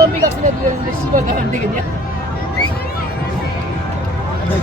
김만비 같은 애들 되는데 씨발 가면 안 되겠냐? 왜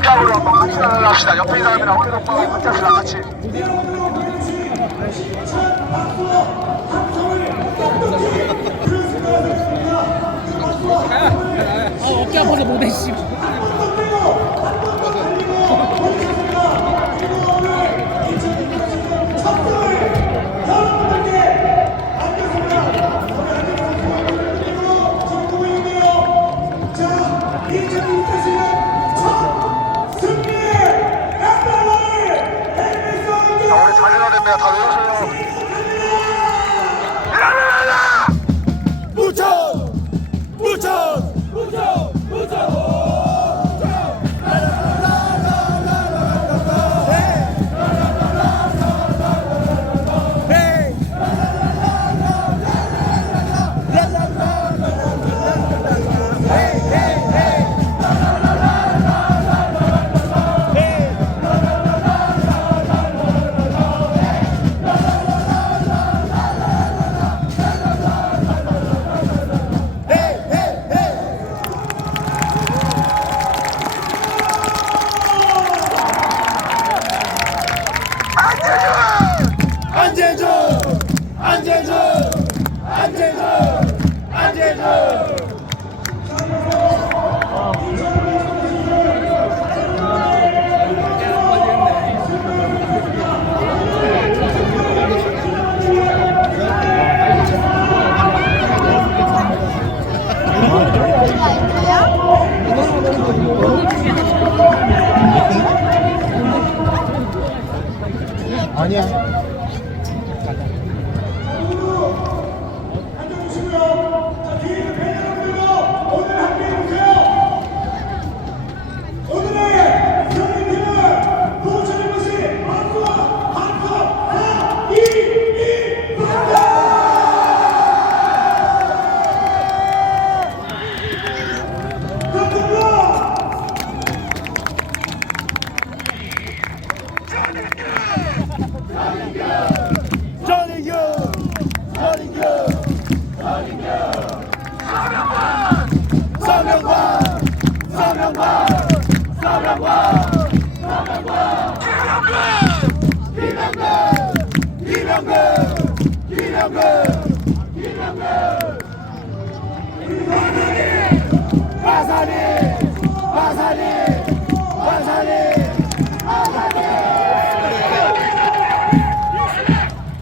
심장으로 한번 같이 나갑시다. 옆에 있는 사람이랑 어깨 동무하고 같이 합시다. 같이. 아 어깨 아파서 不要逃避 안 アウト!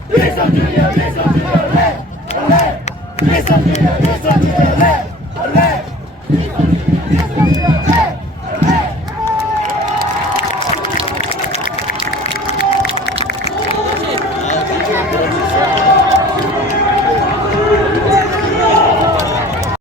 Listen to you, listen to you, listen to you, listen to you.